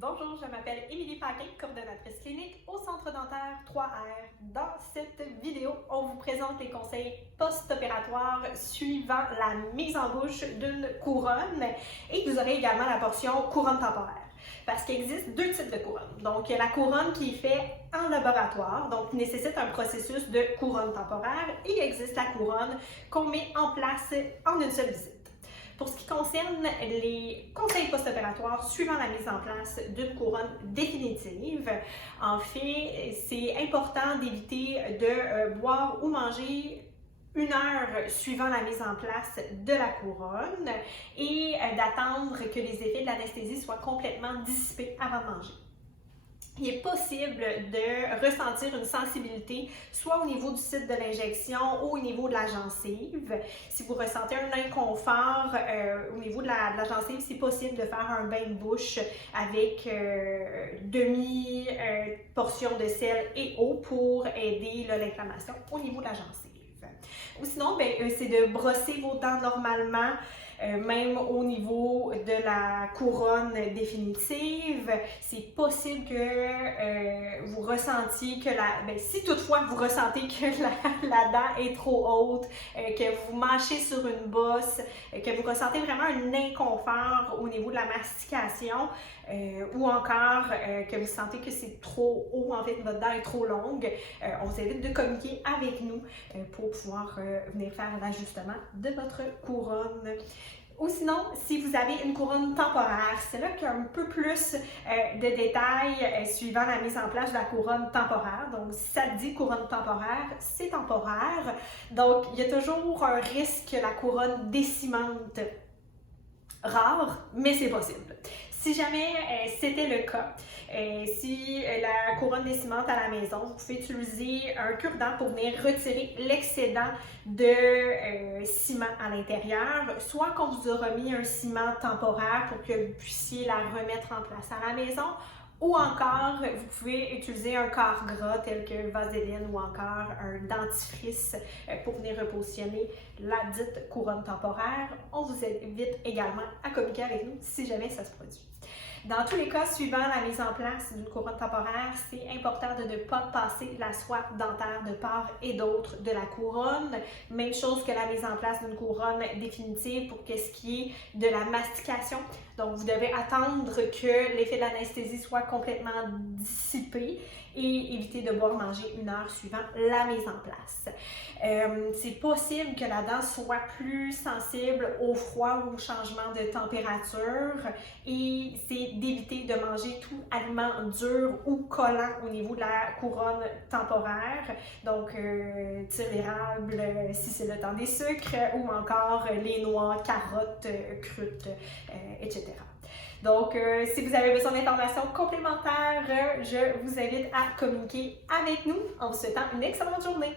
Bonjour, je m'appelle Émilie Paquin, coordonnatrice clinique au Centre dentaire 3R. Dans cette vidéo, on vous présente les conseils post-opératoires suivant la mise en bouche d'une couronne et vous aurez également la portion couronne temporaire. Parce qu'il existe deux types de couronnes. Donc, il y a la couronne qui est faite en laboratoire, donc qui nécessite un processus de couronne temporaire, et il existe la couronne qu'on met en place en une seule visite. Pour ce qui concerne les conseils post-opératoires suivant la mise en place d'une couronne définitive, en fait, c'est important d'éviter de boire ou manger 1 heure suivant la mise en place de la couronne et d'attendre que les effets de l'anesthésie soient complètement dissipés avant de manger. Il est possible de ressentir une sensibilité soit au niveau du site de l'injection ou au niveau de la gencive. Si vous ressentez un inconfort au niveau de la gencive, c'est possible de faire un bain de bouche avec demi-portion de sel et eau pour aider l'inflammation au niveau de la gencive. Ou sinon, c'est de brosser vos dents normalement, même au niveau de la couronne définitive. C'est possible que vous ressentiez que si toutefois vous ressentez que la dent est trop haute, que vous mâchez sur une bosse, que vous ressentez vraiment un inconfort au niveau de la mastication, ou encore que vous sentez que c'est trop haut, en fait, votre dent est trop longue, on vous invite de communiquer avec nous pour pouvoir venir faire l'ajustement de votre couronne. Ou sinon, si vous avez une couronne temporaire, c'est là qu'il y a un peu plus de détails suivant la mise en place de la couronne temporaire. Donc, si ça dit couronne temporaire, c'est temporaire. Donc, il y a toujours un risque que la couronne décimente. Rare, mais c'est possible. Si jamais c'était le cas, si la couronne décimante à la maison, vous pouvez utiliser un cure-dent pour venir retirer l'excédent de ciment à l'intérieur, soit qu'on vous aura mis un ciment temporaire pour que vous puissiez la remettre en place à la maison, ou encore, vous pouvez utiliser un corps gras tel que vaseline ou encore un dentifrice pour venir repositionner la dite couronne temporaire. On vous invite également à communiquer avec nous si jamais ça se produit. Dans tous les cas, suivant la mise en place d'une couronne temporaire, c'est important de ne pas passer la soie dentaire de part et d'autre de la couronne. Même chose que la mise en place d'une couronne définitive pour ce qui est de la mastication. Donc, vous devez attendre que l'effet de l'anesthésie soit complètement dissipé et éviter de boire manger 1 heure suivant la mise en place. C'est possible que la dent soit plus sensible au froid ou au changement de température et c'est d'éviter de manger tout aliment dur ou collant au niveau de la couronne temporaire. Donc, tire d'érable si c'est le temps des sucres ou encore les noix, carottes, croûtes, etc. Donc, si vous avez besoin d'informations complémentaires, je vous invite à communiquer avec nous en vous souhaitant une excellente journée.